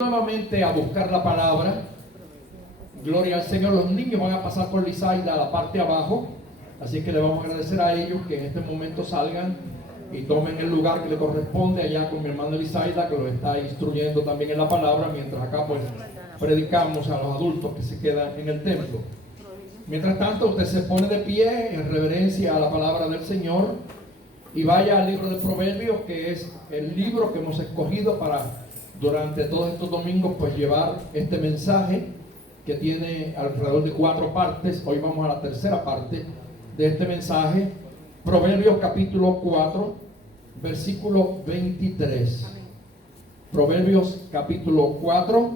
Nuevamente a buscar la palabra. Gloria al Señor. Los niños van a pasar por Lizaida a la parte de abajo, así que le vamos a agradecer a ellos que en este momento salgan y tomen el lugar que le corresponde allá con mi hermano Lizaida, que lo está instruyendo también en la palabra, mientras acá pues predicamos a los adultos que se quedan en el templo. Mientras tanto, usted se pone de pie en reverencia a la palabra del Señor y vaya al libro de Proverbios, que es el libro que hemos escogido para durante todos estos domingos pues llevar este mensaje que tiene alrededor de 4 partes. Hoy vamos a la tercera parte de este mensaje. Proverbios capítulo 4 versículo 23. Proverbios capítulo 4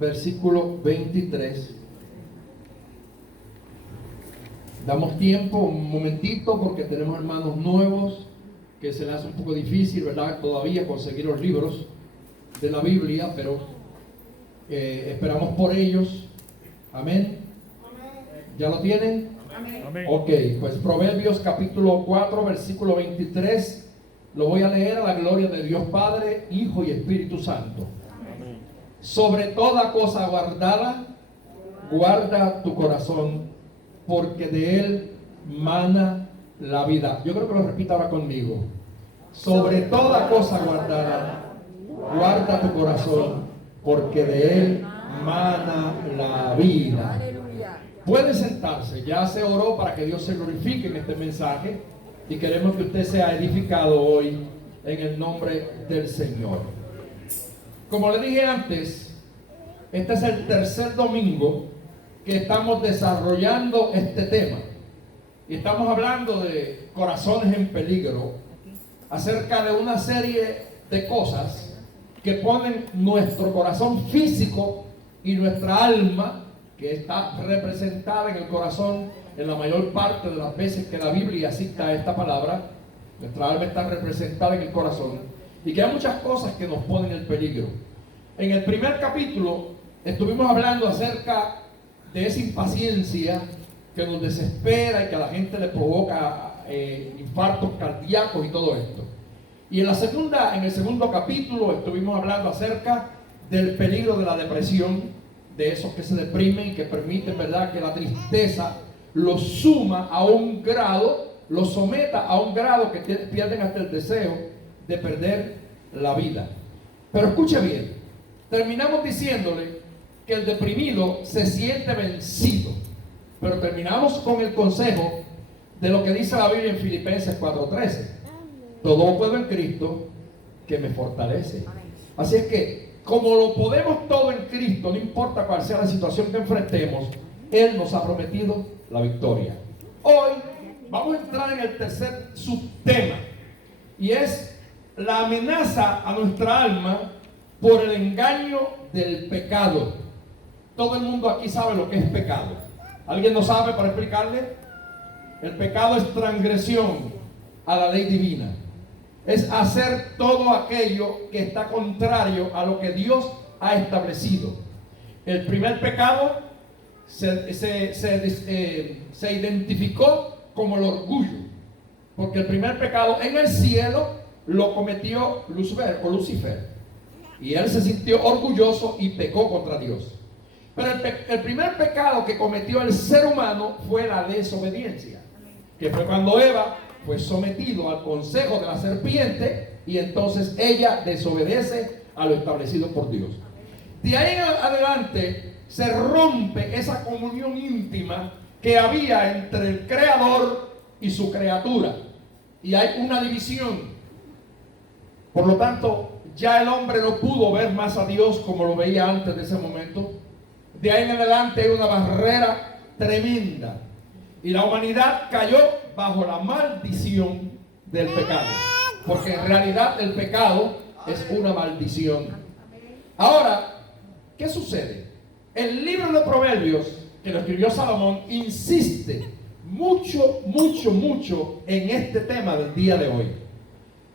versículo 23. Damos tiempo, un momentito, porque tenemos hermanos nuevos que se les hace un poco difícil, ¿verdad?, todavía conseguir los libros de la Biblia, pero esperamos por ellos. Amén. ¿Ya lo tienen? Amén. Ok, pues Proverbios capítulo 4 versículo 23 lo voy a leer a la gloria de Dios Padre, Hijo y Espíritu Santo. Amén. Sobre toda cosa guardada, guarda tu corazón, porque de él mana la vida. Yo creo que lo repita ahora conmigo. Sobre toda cosa guardada, guarda tu corazón, porque de él mana la vida. Puede sentarse, ya se oró para que Dios se glorifique en este mensaje y queremos que usted sea edificado hoy en el nombre del Señor. Como le dije antes, este es el tercer domingo que estamos desarrollando este tema y estamos hablando de corazones en peligro, acerca de una serie de cosas que ponen nuestro corazón físico y nuestra alma, que está representada en el corazón en la mayor parte de las veces que la Biblia cita esta palabra. Nuestra alma está representada en el corazón y que hay muchas cosas que nos ponen en peligro. En el primer capítulo estuvimos hablando acerca de esa impaciencia que nos desespera y que a la gente le provoca infartos cardíacos y todo esto. Y en el segundo capítulo estuvimos hablando acerca del peligro de la depresión, de esos que se deprimen y que permiten, ¿verdad?, que la tristeza los suma a un grado, los someta a un grado que pierden hasta el deseo de perder la vida. Pero escuche bien, terminamos diciéndole que el deprimido se siente vencido, pero terminamos con el consejo de lo que dice la Biblia en Filipenses 4:13. Todo lo puedo en Cristo que me fortalece. Así es que, como lo podemos todo en Cristo, no importa cuál sea la situación que enfrentemos, Él nos ha prometido la victoria. Hoy vamos a entrar en el tercer subtema, y es la amenaza a nuestra alma por el engaño del pecado. Todo el mundo aquí sabe lo que es pecado. ¿Alguien no sabe para explicarle? El pecado es transgresión a la ley divina. Es hacer todo aquello que está contrario a lo que Dios ha establecido. El primer pecado se identificó como el orgullo, porque el primer pecado en el cielo lo cometió Lucifer, y él se sintió orgulloso y pecó contra Dios. Pero el primer pecado que cometió el ser humano fue la desobediencia, que fue cuando Eva fue sometido al consejo de la serpiente y entonces ella desobedece a lo establecido por Dios. De ahí en adelante se rompe esa comunión íntima que había entre el Creador y su criatura, y hay una división. Por lo tanto, ya el hombre no pudo ver más a Dios como lo veía antes de ese momento. De ahí en adelante hay una barrera tremenda y la humanidad cayó bajo la maldición del pecado, porque en realidad el pecado es una maldición. Ahora, ¿qué sucede? El libro de Proverbios, que lo escribió Salomón, insiste mucho en este tema del día de hoy.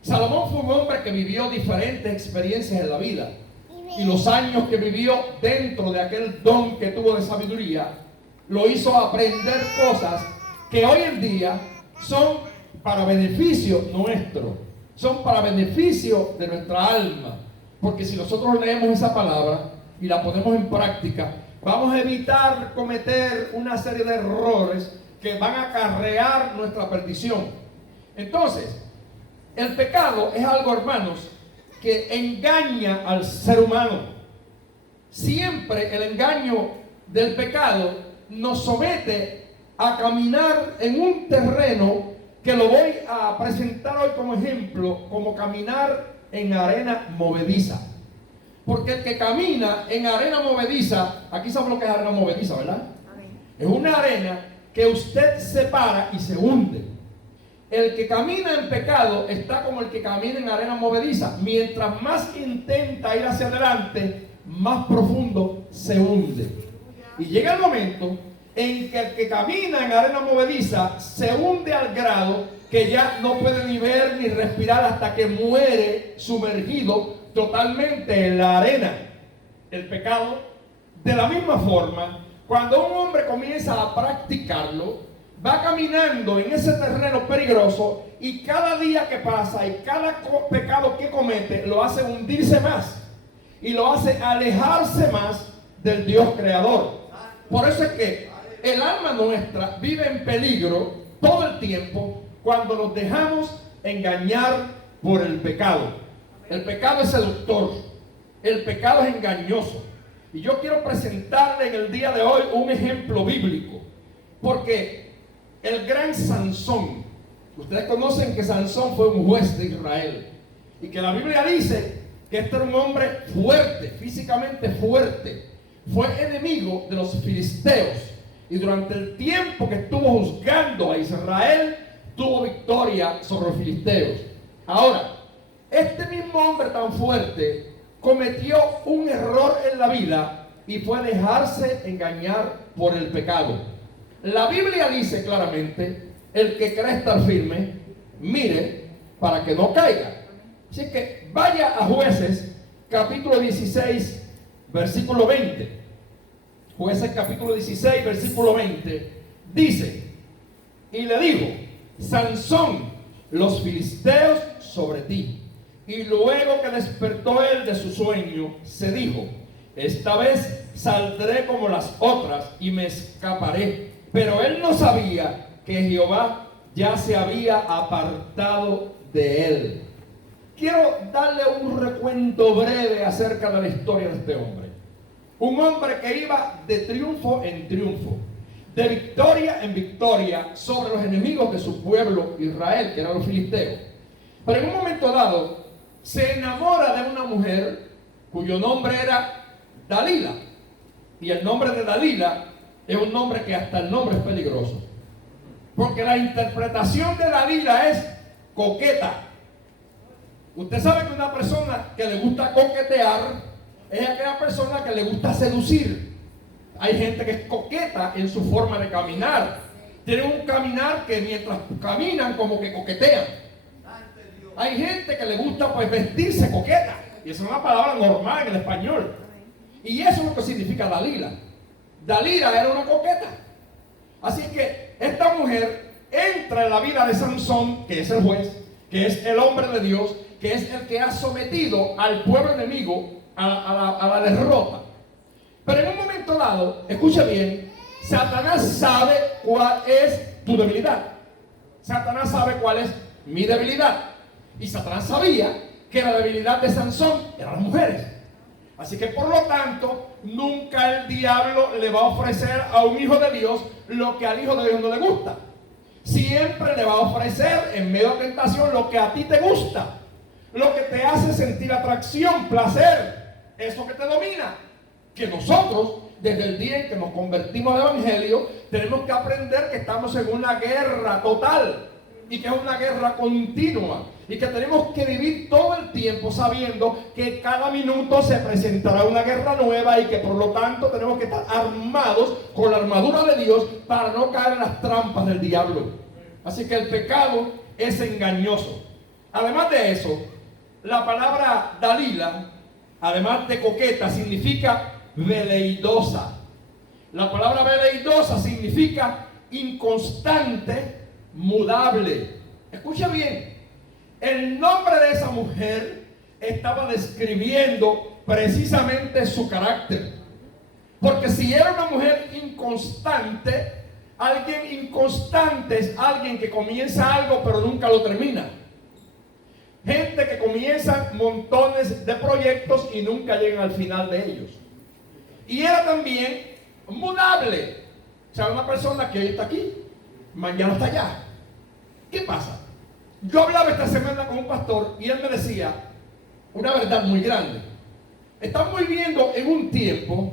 Salomón fue un hombre que vivió diferentes experiencias en la vida, y los años que vivió dentro de aquel don que tuvo de sabiduría lo hizo aprender cosas que hoy en día son para beneficio nuestro, son para beneficio de nuestra alma. Porque si nosotros leemos esa palabra y la ponemos en práctica, vamos a evitar cometer una serie de errores que van a acarrear nuestra perdición. Entonces, el pecado es algo, hermanos, que engaña al ser humano. Siempre el engaño del pecado nos somete a caminar en un terreno que lo voy a presentar hoy como ejemplo, como caminar en arena movediza. Porque el que camina en arena movediza, aquí sabemos lo que es arena movediza, ¿verdad? Es una arena que usted se para y se hunde. El que camina en pecado está como el que camina en arena movediza. Mientras más intenta ir hacia adelante, más profundo se hunde. Y llega el momento en que el que camina en arena movediza se hunde al grado que ya no puede ni ver ni respirar hasta que muere sumergido totalmente en la arena. El pecado, de la misma forma, cuando un hombre comienza a practicarlo, va caminando en ese terreno peligroso y cada día que pasa y cada pecado que comete lo hace hundirse más y lo hace alejarse más del Dios creador. Por eso es que el alma nuestra vive en peligro todo el tiempo cuando nos dejamos engañar por el pecado. El pecado es seductor, el pecado es engañoso. Y yo quiero presentarle en el día de hoy un ejemplo bíblico, porque el gran Sansón, ustedes conocen que Sansón fue un juez de Israel, y que la Biblia dice que este era un hombre fuerte, físicamente fuerte, fue enemigo de los filisteos, y durante el tiempo que estuvo juzgando a Israel, tuvo victoria sobre los filisteos. Ahora, este mismo hombre tan fuerte cometió un error en la vida y fue dejarse engañar por el pecado. La Biblia dice claramente: el que cree estar firme, mire para que no caiga. Así que vaya a Jueces capítulo 16 versículo 20. Jueces capítulo 16 versículo 20 dice: y le dijo: Sansón, los filisteos sobre ti. Y luego que despertó él de su sueño, se dijo: esta vez saldré como las otras y me escaparé. Pero él no sabía que Jehová ya se había apartado de él. Quiero darle un recuento breve acerca de la historia de este hombre. Un hombre que iba de triunfo en triunfo, de victoria en victoria sobre los enemigos de su pueblo Israel, que eran los filisteos. Pero en un momento dado se enamora de una mujer cuyo nombre era Dalila. Y el nombre de Dalila es un nombre que hasta el nombre es peligroso, porque la interpretación de Dalila es coqueta. Usted sabe que una persona que le gusta coquetear es aquella persona que le gusta seducir. Hay gente que es coqueta en su forma de caminar. Tienen un caminar que mientras caminan como que coquetean. Hay gente que le gusta pues vestirse coqueta, y esa es una palabra normal en el español. Y eso es lo que significa Dalila. Dalila era una coqueta. Así que esta mujer entra en la vida de Sansón, que es el juez, que es el hombre de Dios, que es el que ha sometido al pueblo enemigo a la derrota. Pero en un momento dado, escuche bien, Satanás sabe cuál es tu debilidad. Satanás sabe cuál es mi debilidad. Y Satanás sabía que la debilidad de Sansón eran las mujeres. Así que por lo tanto, nunca el diablo le va a ofrecer a un hijo de Dios lo que al hijo de Dios no le gusta. Siempre le va a ofrecer en medio de tentación lo que a ti te gusta, lo que te hace sentir atracción, placer, eso que te domina. Que nosotros, desde el día en que nos convertimos al Evangelio, tenemos que aprender que estamos en una guerra total y que es una guerra continua. Y que tenemos que vivir todo el tiempo sabiendo que cada minuto se presentará una guerra nueva y que por lo tanto tenemos que estar armados con la armadura de Dios para no caer en las trampas del diablo. Así que el pecado es engañoso. Además de eso, la palabra Dalila, además de coqueta, significa veleidosa. La palabra veleidosa significa inconstante, mudable. Escucha bien. El nombre de esa mujer estaba describiendo precisamente su carácter. Porque si era una mujer inconstante, alguien inconstante es alguien que comienza algo pero nunca lo termina. Gente que comienza montones de proyectos y nunca llegan al final de ellos. Y era también mudable. O sea, una persona que hoy está aquí, mañana está allá. ¿Qué pasa? Yo hablaba esta semana con un pastor y él me decía una verdad muy grande. Estamos viviendo en un tiempo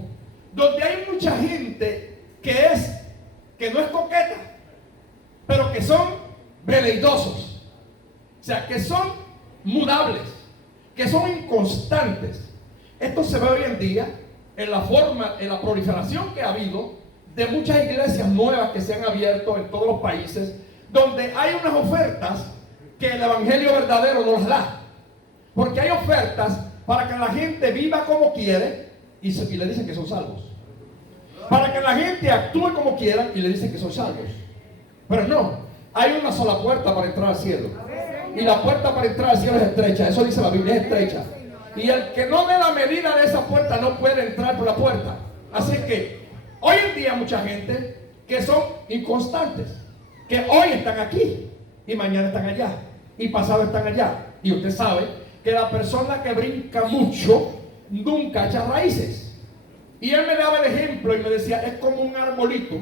donde hay mucha gente que no es coqueta, pero que son veleidosos. O sea, que son mudables, que son inconstantes. Esto se ve hoy en día en la proliferación que ha habido de muchas iglesias nuevas que se han abierto en todos los países, donde hay unas ofertas que el evangelio verdadero no las da. Porque hay ofertas para que la gente viva como quiere y le dicen que son salvos. Para que la gente actúe como quiera y le dicen que son salvos. Pero no, hay una sola puerta para entrar al cielo. Y la puerta para entrar al cielo es estrecha. Eso dice la Biblia, es estrecha. Y el que no dé la medida de esa puerta no puede entrar por la puerta. Así que hoy en día mucha gente que son inconstantes, que hoy están aquí y mañana están allá y pasado están allá. Y usted sabe que la persona que brinca mucho nunca echa raíces. Y él me daba el ejemplo y me decía, es como un arbolito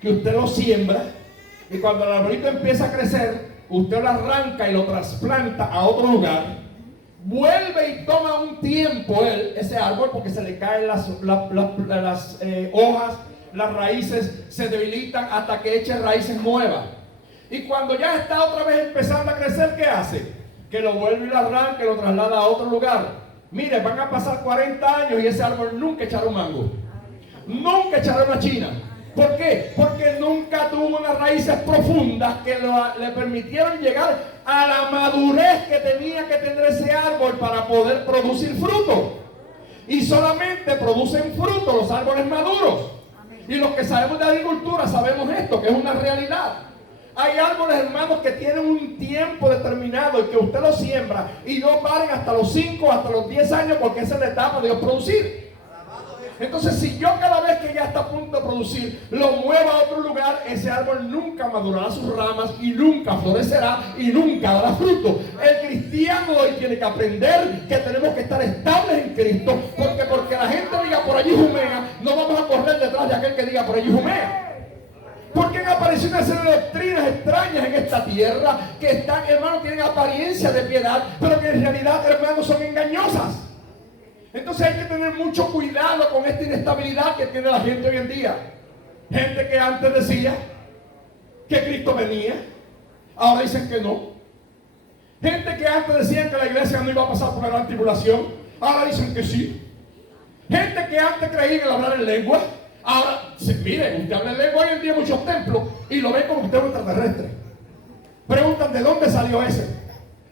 que usted lo siembra y cuando el arbolito empieza a crecer, usted lo arranca y lo trasplanta a otro lugar, vuelve y toma un tiempo ese árbol porque se le caen las hojas, las raíces se debilitan hasta que eche raíces nuevas. Y cuando ya está otra vez empezando a crecer, ¿qué hace? Que lo vuelve y lo arranca y lo traslada a otro lugar. Mire, van a pasar 40 años y ese árbol nunca echará un mango. Nunca echará una china. ¿Por qué? Porque nunca tuvo unas raíces profundas que le permitieron llegar a la madurez que tenía que tener ese árbol para poder producir fruto. Y solamente producen fruto los árboles maduros. Y los que sabemos de agricultura sabemos esto, que es una realidad. Hay árboles, hermanos, que tienen un tiempo determinado y que usted lo siembra y no paren hasta los 5, hasta los 10 años porque esa es la etapa de Dios producir. Entonces, si yo cada vez que ya está a punto de producir lo muevo a otro lugar, ese árbol nunca madurará sus ramas y nunca florecerá y nunca dará fruto. El cristiano hoy tiene que aprender que tenemos que estar estables en Cristo, porque la gente diga por allí jumea, no vamos a correr detrás de aquel que diga por allí jumea. Porque han aparecido una serie de doctrinas extrañas en esta tierra que están, hermanos, tienen apariencia de piedad, pero que en realidad, hermanos, son engañosas. Entonces hay que tener mucho cuidado con esta inestabilidad que tiene la gente hoy en día. Gente que antes decía que Cristo venía, ahora dicen que no. Gente que antes decían que la iglesia no iba a pasar por la gran tribulación, ahora dicen que sí. Gente que antes creía en hablar en lengua, ahora, mire, usted habla en lengua hoy en día en muchos templos y lo ven como usted es un extraterrestre. Preguntan de dónde salió ese.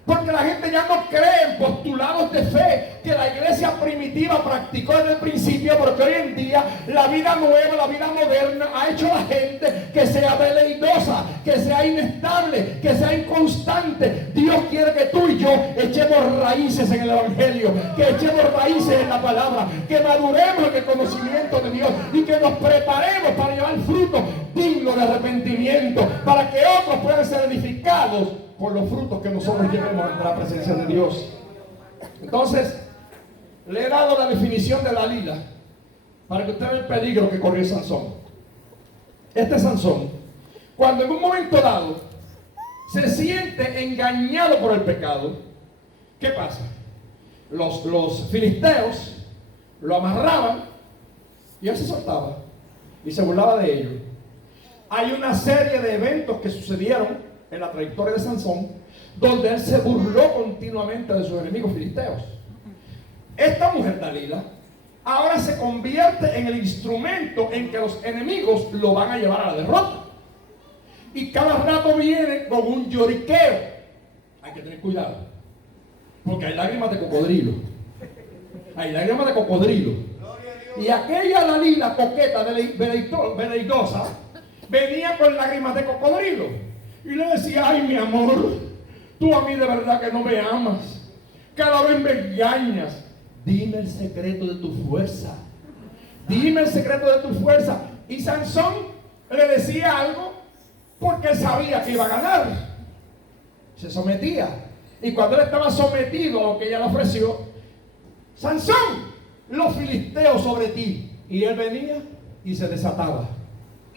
Porque la gente ya no cree en postulados de fe que la iglesia primitiva practicó desde el principio, porque hoy en día la vida nueva, la vida moderna ha hecho a la gente que sea veleidosa, que sea inestable, que sea inconstante. Dios quiere que tú y yo echemos raíces en el evangelio, que echemos raíces en la palabra, que maduremos en el conocimiento de Dios y que nos preparemos para llevar fruto digno de arrepentimiento, para que otros puedan ser edificados por los frutos que nosotros llevemos ante la presencia de Dios. Entonces, le he dado la definición de Dalila para que usted vea el peligro que corrió Sansón. Este Sansón, cuando en un momento dado se siente engañado por el pecado, ¿qué pasa? Los filisteos lo amarraban y él se soltaba y se burlaba de ellos. Hay una serie de eventos que sucedieron en la trayectoria de Sansón, donde él se burló continuamente de sus enemigos filisteos. Esta mujer Dalila ahora se convierte en el instrumento en que los enemigos lo van a llevar a la derrota. Y cada rato viene con un lloriqueo. Hay que tener cuidado, porque hay lágrimas de cocodrilo. Hay lágrimas de cocodrilo. Y aquella Dalila coqueta, veleidosa, venía con lágrimas de cocodrilo. Y le decía, ay mi amor, tú a mí de verdad que no me amas. Cada vez me engañas. Dime el secreto de tu fuerza. Dime el secreto de tu fuerza. Y Sansón le decía algo porque él sabía que iba a ganar. Se sometía. Y cuando él estaba sometido a lo que ella le ofreció, Sansón, los filisteos sobre ti. Y él venía y se desataba.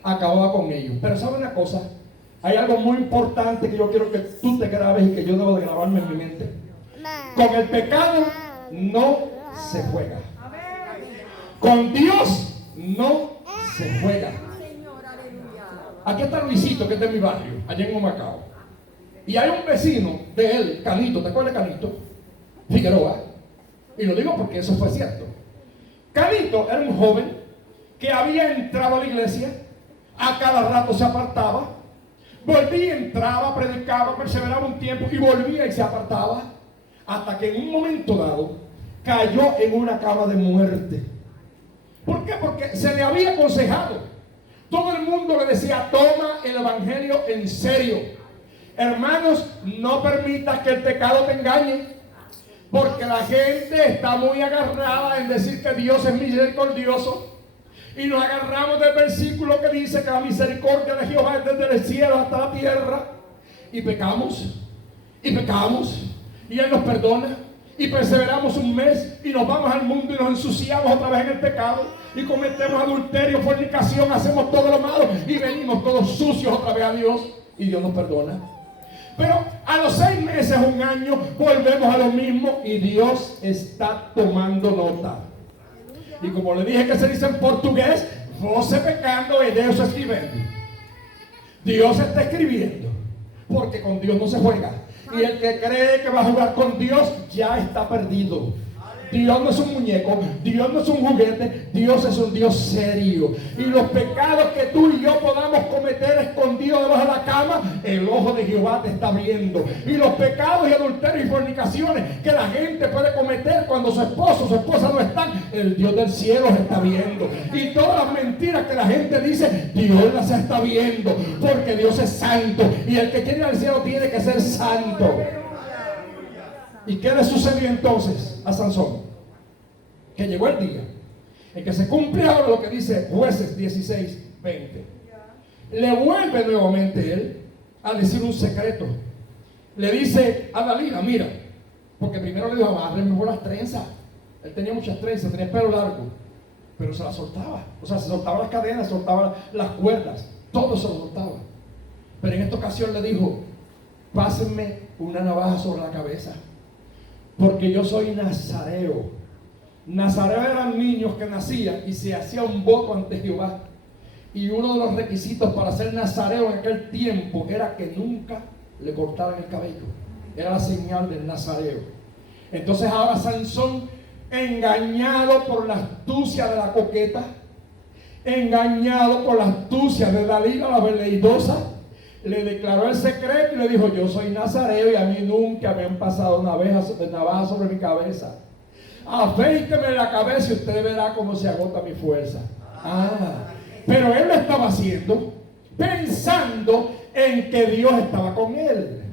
Acababa con ellos. Pero ¿sabe una cosa? Hay algo muy importante que yo quiero que tú te grabes y que yo debo de grabarme en mi mente. Con el pecado no se juega. Con Dios no se juega. Aquí está Luisito, que es de mi barrio, allá en Humacao. Y hay un vecino de él, Canito, ¿te acuerdas de Canito? Figueroa. Y lo digo porque eso fue cierto. Canito era un joven que había entrado a la iglesia, a cada rato se apartaba, volvía, entraba, predicaba, perseveraba un tiempo y volvía y se apartaba, hasta que en un momento dado cayó en una cama de muerte. ¿Por qué? Porque se le había aconsejado. Todo el mundo le decía, toma el evangelio en serio. Hermanos, no permitas que el pecado te engañe, porque la gente está muy agarrada en decir que Dios es misericordioso. Y nos agarramos del versículo que dice que la misericordia de Jehová es desde el cielo hasta la tierra. Y pecamos, y pecamos, y Él nos perdona. Y perseveramos un mes y nos vamos al mundo y nos ensuciamos otra vez en el pecado. Y cometemos adulterio, fornicación, hacemos todo lo malo y venimos todos sucios otra vez a Dios. Y Dios nos perdona. Pero a los 6 meses, un año, volvemos a lo mismo y Dios está tomando nota. Y como le dije que se dice en portugués, você pecando y Dios escribiendo. Dios está escribiendo, porque con Dios no se juega. Y el que cree que va a jugar con Dios ya está perdido. Dios no es un muñeco, Dios no es un juguete, Dios es un Dios serio. Y los pecados que tú y yo podamos cometer escondidos debajo de la cama, el ojo de Jehová te está viendo. Y los pecados y adulterios y fornicaciones que la gente puede cometer cuando su esposo o su esposa no están, el Dios del cielo los está viendo. Y todas las mentiras que la gente dice, Dios las está viendo, porque Dios es santo. Y el que quiere ir al cielo tiene que ser santo. ¿Y qué le sucedió entonces a Sansón? Que llegó el día en que se cumple ahora lo que dice Jueces 16:20. Le vuelve nuevamente él a decir un secreto. Le dice a Dalila, mira, porque primero le dijo, amarre mejor las trenzas. Él tenía muchas trenzas, tenía pelo largo, pero se las soltaba. O sea, se soltaba las cadenas, se soltaba las cuerdas, todo se lo soltaba. Pero en esta ocasión le dijo, pásenme una navaja sobre la cabeza, porque yo soy nazareo. Nazareo eran niños que nacían y se hacía un voto ante Jehová. Y uno de los requisitos para ser nazareo en aquel tiempo era que nunca le cortaran el cabello. Era la señal del nazareo. Entonces ahora Sansón, engañado por la astucia de la coqueta, engañado por la astucia de Dalila la veleidosa, le declaró el secreto y le dijo, yo soy nazareo y a mí nunca me han pasado navaja sobre mi cabeza. Afeíteme la cabeza y usted verá cómo se agota mi fuerza. Pero él lo estaba haciendo pensando en que Dios estaba con él.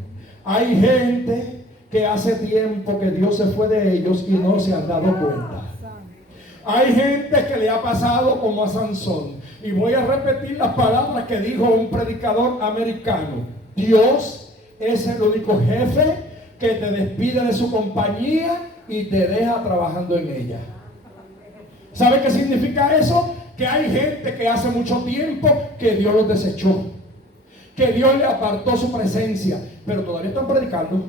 Hay gente que hace tiempo que Dios se fue de ellos y no se han dado cuenta. Hay gente que le ha pasado como a Sansón. Y voy a repetir las palabras que dijo un predicador americano. Dios es el único jefe que te despide de su compañía y te deja trabajando en ella. ¿Sabe qué significa eso? Que hay gente que hace mucho tiempo que Dios los desechó, que Dios le apartó su presencia, pero todavía están predicando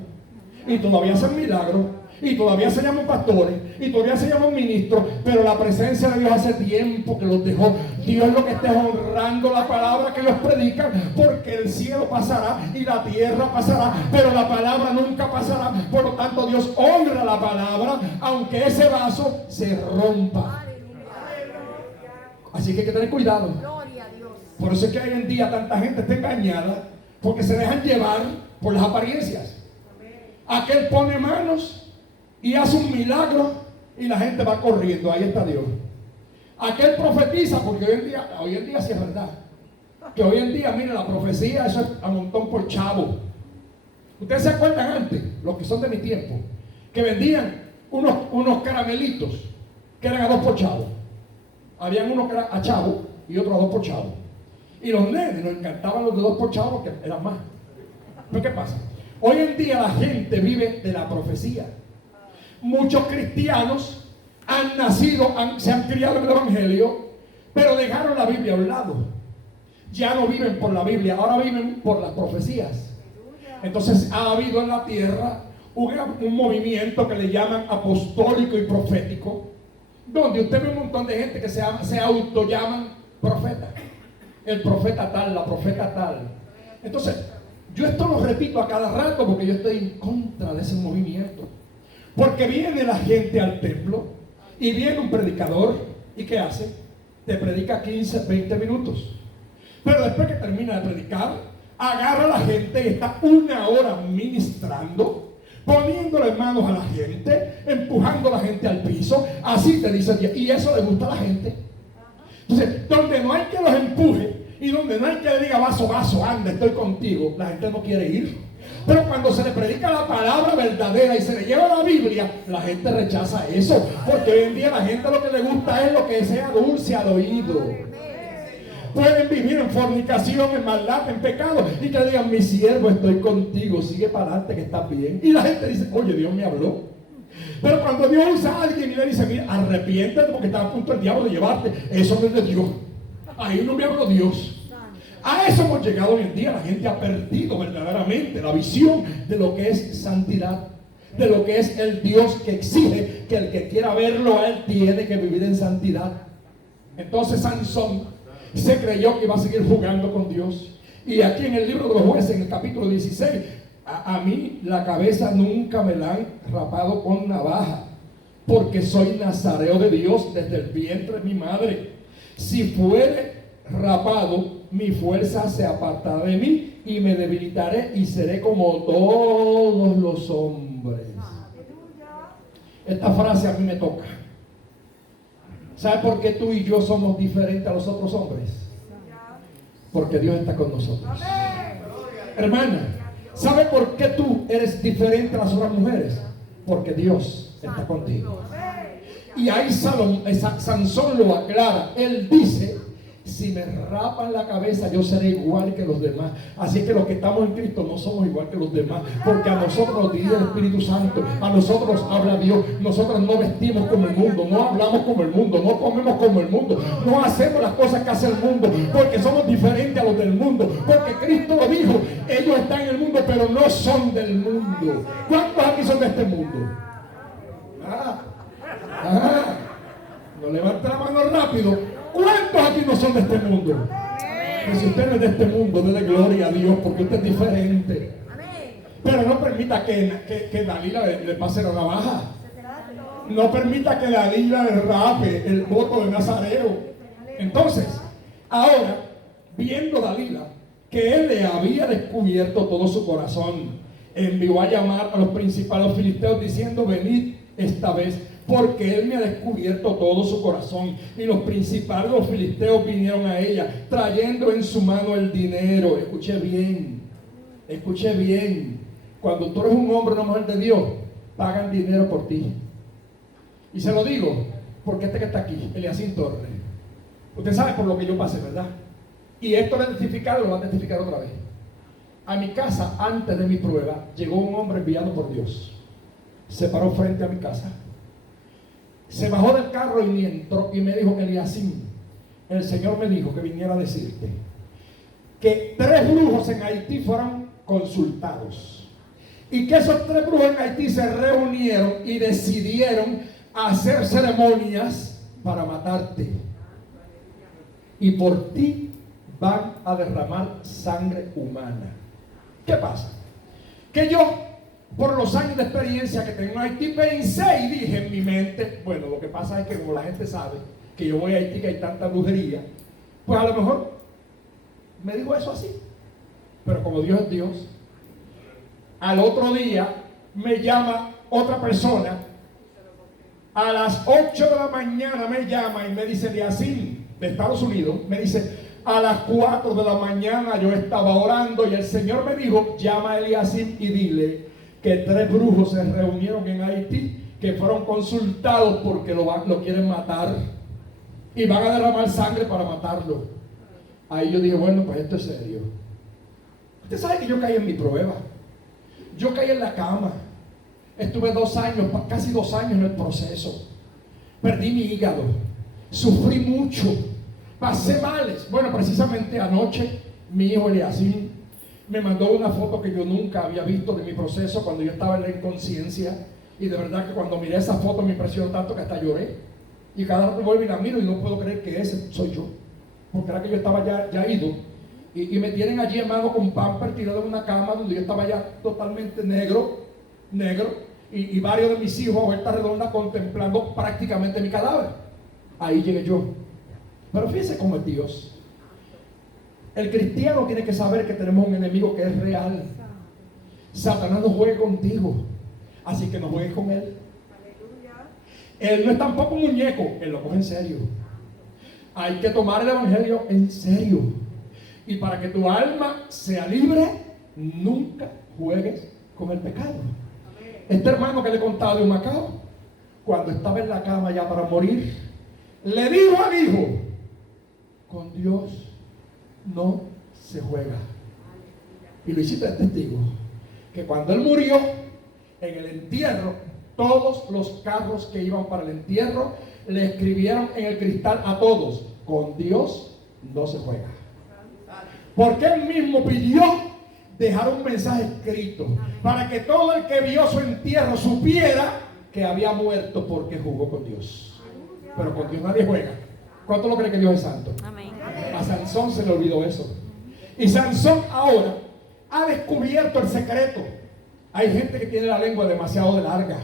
y todavía hacen milagros y todavía se llaman pastores y todavía se llaman ministros, pero la presencia de Dios hace tiempo que los dejó. Dios lo que está honrando la palabra que ellos predican, porque el cielo pasará y la tierra pasará, pero la palabra nunca pasará. Por lo tanto, Dios honra la palabra, aunque ese vaso se rompa. Así que hay que tener cuidado. Por eso es que hoy en día tanta gente está engañada, porque se dejan llevar por las apariencias. Aquel pone manos y hace un milagro y la gente va corriendo. Ahí está Dios. Aquel profetiza, porque hoy en día sí es verdad, que hoy en día, mire, la profecía, eso es a montón por chavo. Ustedes se acuerdan antes, los que son de mi tiempo, que vendían unos caramelitos que eran a 2 por chavo. Habían unos que eran a chavo y otros a 2 por chavo. Y los nenes nos encantaban los de 2 por chavo porque eran más. Pero ¿qué pasa? Hoy en día la gente vive de la profecía. Muchos cristianos han nacido, se han criado en el Evangelio, pero dejaron la Biblia a un lado. Ya no viven por la Biblia, ahora viven por las profecías. Entonces ha habido en la tierra un movimiento que le llaman apostólico y profético, donde usted ve un montón de gente que se autollaman profeta. El profeta tal, la profeta tal. Entonces, yo esto lo repito a cada rato porque yo estoy en contra de ese movimiento. Porque viene la gente al templo y viene un predicador y ¿qué hace? Te predica 15, 20 minutos. Pero después que termina de predicar, agarra a la gente y está 1 hora ministrando, poniéndole manos a la gente, empujando a la gente al piso. Así te dice Dios. Y eso le gusta a la gente. Entonces, donde no hay que los empuje y donde no hay que le diga vaso, anda, estoy contigo, la gente no quiere ir. Pero cuando se le predica la palabra verdadera y se le lleva la Biblia, la gente rechaza eso. Porque hoy en día la gente lo que le gusta es lo que sea dulce al oído. Pueden vivir en fornicación, en maldad, en pecado, y que le digan, mi siervo, estoy contigo, sigue para adelante que estás bien. Y la gente dice, oye, Dios me habló. Pero cuando Dios usa a alguien y le dice, mira, arrepiéntete porque está a punto el diablo de llevarte, eso no es de Dios. Ahí no me habló Dios. A eso hemos llegado hoy en día. La gente ha perdido verdaderamente la visión de lo que es santidad, de lo que es el Dios que exige que el que quiera verlo a él tiene que vivir en santidad. Entonces Sansón se creyó que iba a seguir jugando con Dios. Y aquí en el libro de los Jueces, en el capítulo 16, a mí la cabeza nunca me la han rapado con navaja, porque soy nazareo de Dios desde el vientre de mi madre. Si fuere rapado, mi fuerza se apartará de mí y me debilitaré y seré como todos los hombres. Esta frase a mí me toca. ¿Sabe por qué tú y yo somos diferentes a los otros hombres? Porque Dios está con nosotros. Hermana, ¿sabe por qué tú eres diferente a las otras mujeres? Porque Dios está contigo. Y ahí Sansón lo aclara. Él dice, si me rapan la cabeza, yo seré igual que los demás. Así que los que estamos en Cristo no somos igual que los demás, porque a nosotros nos dirige el Espíritu Santo, a nosotros habla Dios. Nosotros no vestimos como el mundo, no hablamos como el mundo, no comemos como el mundo, no hacemos las cosas que hace el mundo, porque somos diferentes a los del mundo. Porque Cristo lo dijo, ellos están en el mundo, pero no son del mundo. ¿Cuántos aquí son de este mundo? No levanta la mano rápido. ¿Cuántos aquí no son de este mundo? Pero si usted no es de este mundo, dele gloria a Dios porque usted es diferente. Pero no permita que Dalila le pase la navaja. No permita que Dalila le rape el voto de Nazareo. Entonces, ahora, viendo Dalila que él le había descubierto todo su corazón, envió a llamar a los principales filisteos diciendo, venid esta vez, porque él me ha descubierto todo su corazón. Y los principales de los filisteos vinieron a ella, trayendo en su mano el dinero. Escuche bien, escuche bien. Cuando tú eres un hombre o una mujer de Dios, pagan dinero por ti. Y se lo digo, porque este que está aquí, Eliasín Torres, usted sabe por lo que yo pasé, ¿verdad? Y esto lo he testificado y lo va a testificar otra vez. A mi casa, antes de mi prueba, llegó un hombre enviado por Dios. Se paró frente a mi casa. Se bajó del carro y ni entró y me dijo, Eliasín, el Señor me dijo que viniera a decirte que 3 brujos en Haití fueron consultados y que esos 3 brujos en Haití se reunieron y decidieron hacer ceremonias para matarte y por ti van a derramar sangre humana. ¿Qué pasa? Que yo, por los años de experiencia que tengo en Haití, pensé y dije en mi mente, bueno, lo que pasa es que como la gente sabe que yo voy a Haití, que hay tanta brujería, pues a lo mejor me dijo eso así. Pero como Dios es Dios, al otro día me llama otra persona, a las 8 de la mañana me llama y me dice, Eliasín, de Estados Unidos, me dice, a las 4 de la mañana yo estaba orando y el Señor me dijo, llama a Eliasín y dile que 3 brujos se reunieron en Haití, que fueron consultados porque lo quieren matar y van a derramar sangre para matarlo. Ahí yo dije, bueno, pues esto es serio. Usted sabe que yo caí en mi prueba. Yo caí en la cama. Estuve 2 años, casi 2 años en el proceso. Perdí mi hígado. Sufrí mucho. Pasé males. Bueno, precisamente anoche mi hijo Eliasín me mandó una foto que yo nunca había visto de mi proceso cuando yo estaba en la inconsciencia. Y de verdad que cuando miré esa foto me impresionó tanto que hasta lloré. Y cada rato vuelvo y la miro y no puedo creer que ese soy yo. Porque era que yo estaba ya ido. Y me tienen allí, hermano, con pamper tirado en una cama donde yo estaba ya totalmente negro. Y varios de mis hijos a vuelta redonda contemplando prácticamente mi cadáver. Ahí llegué yo. Pero fíjense cómo es Dios. El cristiano tiene que saber que tenemos un enemigo que es real. Satanás no juega contigo, así que no juegues con él. Él no es tampoco un muñeco, él lo coge en serio. Hay que tomar el evangelio en serio. Y para que tu alma sea libre, nunca juegues con el pecado. Este hermano que le he contado de Macao, cuando estaba en la cama ya para morir, le dijo al hijo: con Dios no se juega. Y Luisito es testigo que cuando él murió, en el entierro, todos los carros que iban para el entierro le escribieron en el cristal a todos: con Dios no se juega. Porque él mismo pidió dejar un mensaje escrito para que todo el que vio su entierro supiera que había muerto porque jugó con Dios. Pero con Dios nadie juega. ¿Cuánto lo cree que Dios es santo? Amén. A Sansón se le olvidó eso. Y Sansón ahora ha descubierto el secreto. Hay gente que tiene la lengua demasiado larga.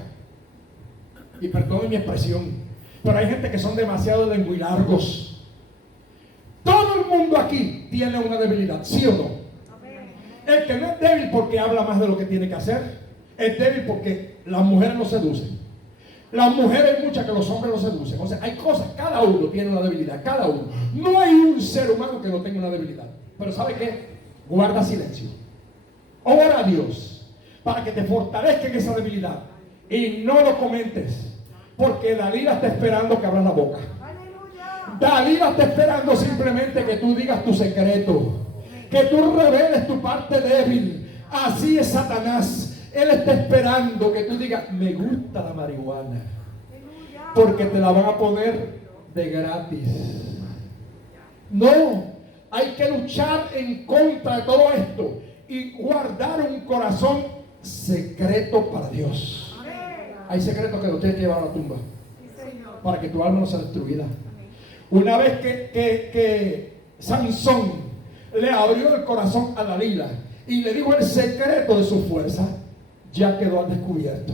Y perdone mi expresión, pero hay gente que son demasiado lenguilargos. Todo el mundo aquí tiene una debilidad, ¿sí o no? El que no es débil porque habla más de lo que tiene que hacer, es débil porque las mujeres lo seducen. Las mujeres hay muchas que los hombres lo seducen. O sea, hay cosas, cada uno tiene una debilidad, cada uno. No hay un ser humano que no tenga una debilidad. Pero ¿sabe qué? Guarda silencio. Ora a Dios para que te fortalezca en esa debilidad. Y no lo comentes, porque Dalila está esperando que abras la boca. Dalila está esperando simplemente que tú digas tu secreto, que tú reveles tu parte débil. Así es Satanás. Él está esperando que tú digas: me gusta la marihuana, porque te la van a poner de gratis. No, hay que luchar en contra de todo esto y guardar un corazón secreto para Dios. Hay secretos que lo tienes que llevar a la tumba para que tu alma no sea destruida. Una vez que Sansón le abrió el corazón a Dalila y le dijo el secreto de su fuerza, ya quedó al descubierto.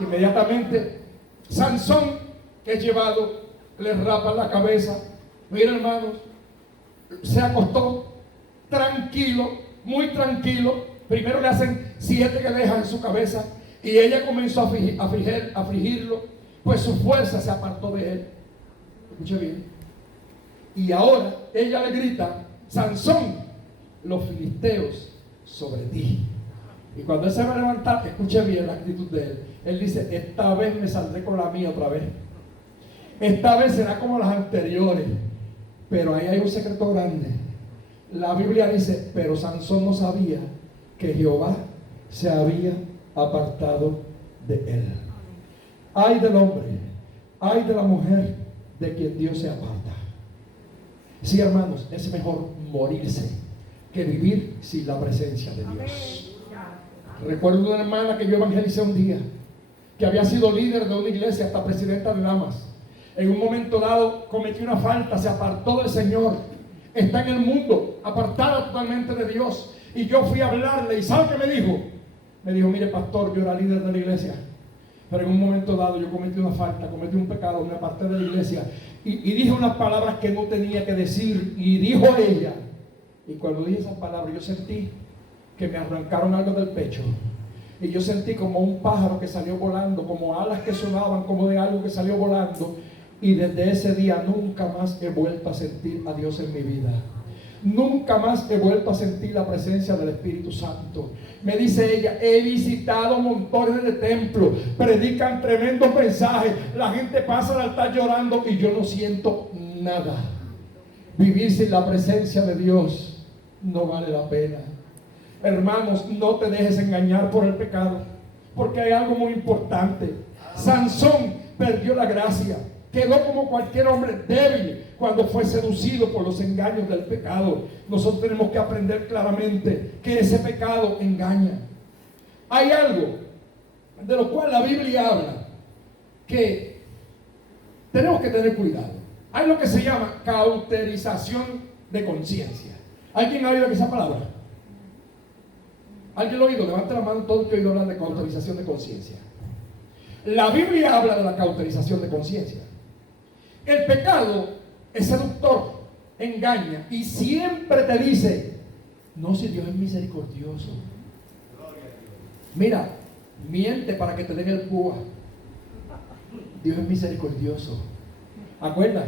Inmediatamente Sansón, que es llevado, le rapa la cabeza. Mira, hermanos, se acostó tranquilo, muy tranquilo. Primero le hacen 7 que dejan en su cabeza y ella comenzó a afligirlo, pues su fuerza se apartó de él. Escuche bien. Y ahora ella le grita: Sansón, los filisteos sobre ti. Y cuando él se va a levantar, escuche bien la actitud de él. Él dice: esta vez me saldré con la mía otra vez. Esta vez será como las anteriores. Pero ahí hay un secreto grande. La Biblia dice: pero Sansón no sabía que Jehová se había apartado de él. Ay del hombre, ay de la mujer de quien Dios se aparta. Sí, hermanos, es mejor morirse que vivir sin la presencia de Dios. Recuerdo una hermana que yo evangelicé un día, que había sido líder de una iglesia, hasta presidenta de damas. En un momento dado cometió una falta, se apartó del Señor, está en el mundo, apartada totalmente de Dios. Y yo fui a hablarle, y ¿sabe qué me dijo? Me dijo: mire, pastor, yo era líder de la iglesia, pero en un momento dado yo cometí una falta, cometí un pecado, me aparté de la iglesia y dije unas palabras que no tenía que decir. Y dijo ella, y cuando dije esas palabras yo sentí que me arrancaron algo del pecho, y yo sentí como un pájaro que salió volando, como alas que sonaban como de algo que salió volando. Y desde ese día nunca más he vuelto a sentir a Dios en mi vida. nunca más he vuelto a sentir la presencia del Espíritu Santo. Me dice ella, he visitado montones de templos, predican tremendos mensajes, la gente pasa al altar llorando y yo no siento nada. Vivir sin la presencia de Dios no vale la pena. Hermanos, no te dejes engañar por el pecado, porque hay algo muy importante. Sansón perdió la gracia, quedó como cualquier hombre débil cuando fue seducido por los engaños del pecado. Nosotros tenemos que aprender claramente que ese pecado engaña. Hay algo de lo cual la Biblia habla que tenemos que tener cuidado. Hay lo que se llama cauterización de conciencia. ¿Alguien ha oído esa palabra? ¿Alguien lo ha oído? Levante la mano todo el que ha oído hablar de cauterización de conciencia. La Biblia habla de la cauterización de conciencia. El pecado es seductor, engaña y siempre te dice, no, si Dios es misericordioso. Mira, miente para que te den el púa. Dios es misericordioso. ¿Acuerdas?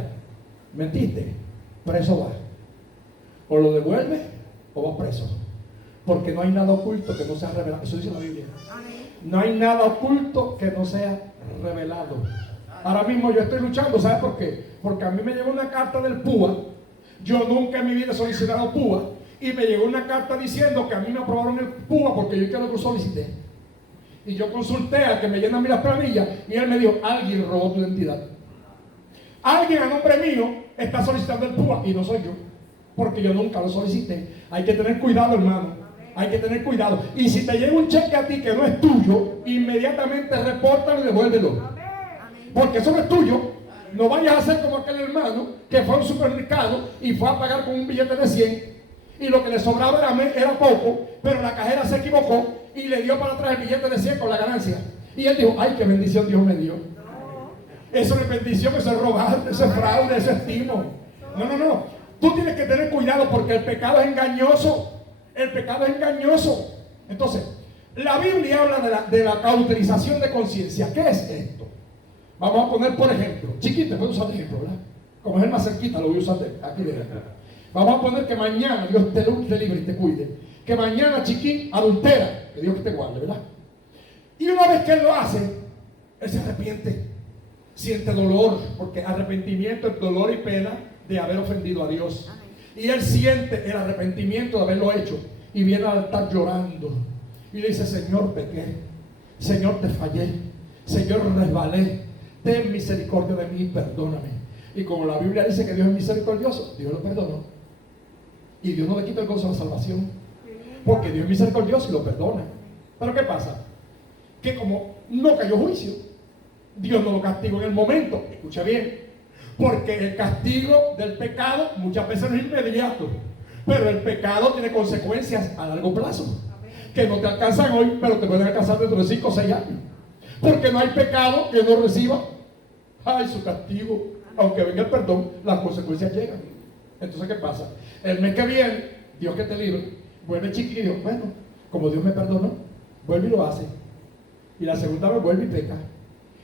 Mentiste, preso vas. O lo devuelves o vas preso. Porque no hay nada oculto que no sea revelado. Eso dice la Biblia. No hay nada oculto que no sea revelado. Ahora mismo yo estoy luchando, ¿sabes por qué? Porque a mí me llegó una carta del PUA. Yo nunca en mi vida he solicitado PUA. Y me llegó una carta diciendo que a mí me aprobaron el PUA porque yo lo solicité. Y yo consulté al que me llena a mí las planillas y él me dijo, alguien robó tu identidad. Alguien a nombre mío está solicitando el PUA y no soy yo. Porque yo nunca lo solicité. Hay que tener cuidado, hermano. Hay que tener cuidado. Y si te llega un cheque a ti que no es tuyo, inmediatamente repórtalo y devuélvelo. Porque eso no es tuyo. No vayas a hacer como aquel hermano que fue a un supermercado y fue a pagar con un billete de 100 y lo que le sobraba era poco, pero la cajera se equivocó y le dio para atrás el billete de 100 con la ganancia. Y él dijo, ay, qué bendición Dios me dio. Eso no es bendición, eso es robar, eso es fraude, eso es timo. No. Tú tienes que tener cuidado porque el pecado es engañoso. El pecado es engañoso. Entonces, la Biblia habla de la cauterización de conciencia. ¿Qué es esto? Vamos a poner, por ejemplo, chiquita, puedo usar de ejemplo, ¿verdad? Como es el más cerquita, lo voy a usar aquí de ejemplo. Vamos a poner que mañana Dios te libre y te cuide. Que mañana Chiquín adultera, que Dios te guarde, ¿verdad? Y una vez que él lo hace, él se arrepiente, siente dolor, porque arrepentimiento es dolor y pena de haber ofendido a Dios. Y él siente el arrepentimiento de haberlo hecho y viene al altar llorando y le dice, Señor, pequé, Señor, te fallé, Señor, resbalé, ten misericordia de mí, perdóname. Y como la Biblia dice que Dios es misericordioso, Dios lo perdonó y Dios no le quita el gozo de la salvación, porque Dios es misericordioso y lo perdona. Pero ¿qué pasa? Que como no cayó juicio, Dios no lo castigó en el momento. Escucha bien, porque el castigo del pecado muchas veces no es inmediato, pero el pecado tiene consecuencias a largo plazo, que no te alcanzan hoy, pero te pueden alcanzar dentro de 5 o 6 años. Porque no hay pecado que no reciba su castigo. Aunque venga el perdón, las consecuencias llegan. Entonces, ¿qué pasa? El mes que viene, Dios que te libre, vuelve chiquillo. Bueno, como Dios me perdonó, vuelve y lo hace. Y la segunda vez vuelve y peca.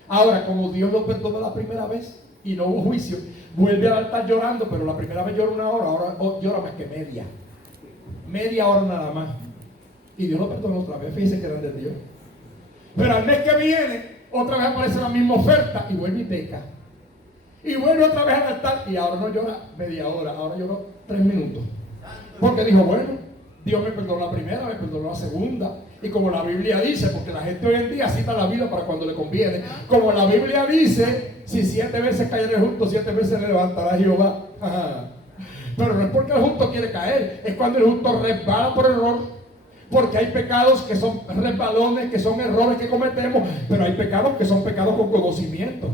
Ahora, como Dios lo perdonó la primera vez y no hubo juicio, vuelve al altar llorando, pero la primera vez llora 1 hora, ahora llora más que media hora nada más, y Dios lo perdonó otra vez. Fíjense que grande es Dios. Pero al mes que viene otra vez aparece la misma oferta y vuelve y peca, y vuelve otra vez al altar y ahora no llora media hora, ahora lloró 3 minutos, porque dijo, bueno, Dios me perdonó la primera, me perdonó la segunda. Y como la Biblia dice, porque la gente hoy en día cita la Biblia para cuando le conviene, como la Biblia dice, si 7 veces cae el justo, 7 veces le levantará Jehová. Pero no es porque el justo quiere caer, es cuando el justo resbala por error. Porque hay pecados que son resbalones, que son errores que cometemos, pero hay pecados que son pecados con conocimiento.